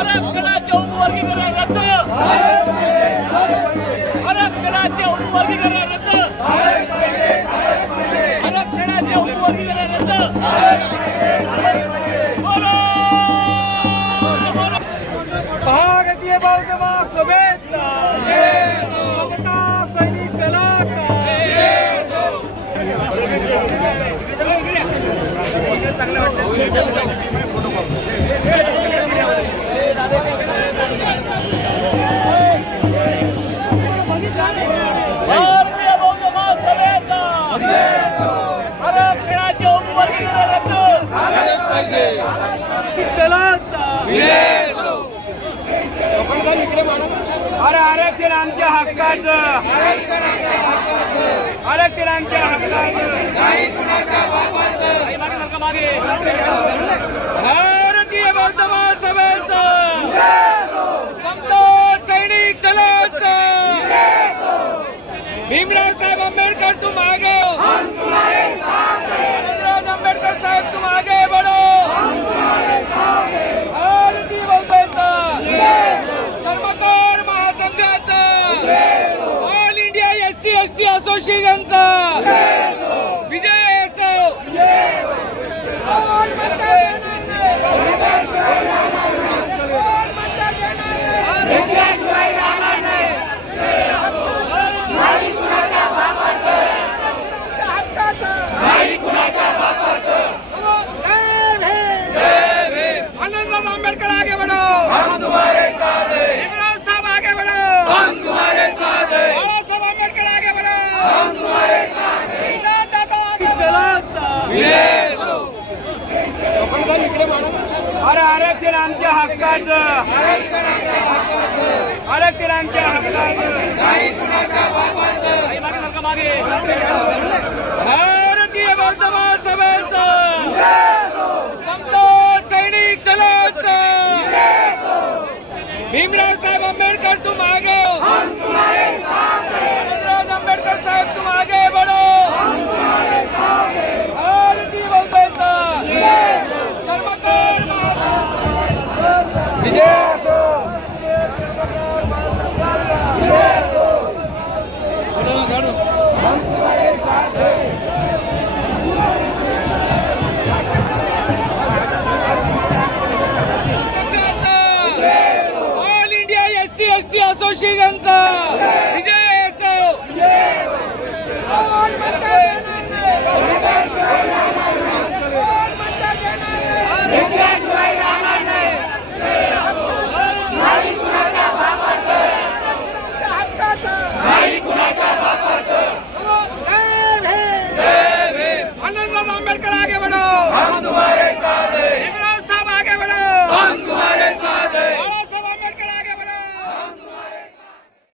आरक्षणाचे उपवर्गीकरण रद्द, आरक्षणाचे उपवर्गीकरण रद्द, आरक्षणाचे उपवर्गीकरण रद्द. भारतीय बौद्ध महासभेचा समता सैनिक दलाचा भारतीय बौद्ध महासभेचा आरक्षणाचे उपवर्गीकरण रद्द दलाचा अरे आरक्षण आमच्या हक्काचं, आरक्षण आमच्या हक्काचं. भारतीय बौद्ध महासभेचं, समता सैनिक दलाचं, भीमराव साहेब आंबेडकर तुम आगे, भीमराव आंबेडकर साहेब तुम आगे बढ़ो. भारतीय बौद्धाचं, चर्मकार महासंघाचं, ऑल इंडिया SC ST असोसिएशनचा विजय असो. आंबेडकर आगे बढ़ो, हम तुम्हारे साथ हैं. भीमराव साहब आगे बढ़ो, हम तुम्हारे साथ हैं. बाबा साहब आंबेडकर आगे बढ़ो, हम तुम्हारे साथ हैं. दलाचा अरे आरक्षण आमच्या हक्काचं, आरक्षण आमच्या हक्काचं. भारतीय बौद्ध महासभेचं, समता सैनिक दलाचं, भीमराव साहेब आंबेडकर तुम आगे, भीमराव आंबेडकर साहेब तुम आगे बढ़ो. भारतीय बौद्धाचं, चर्मकार महासंघाचं विजय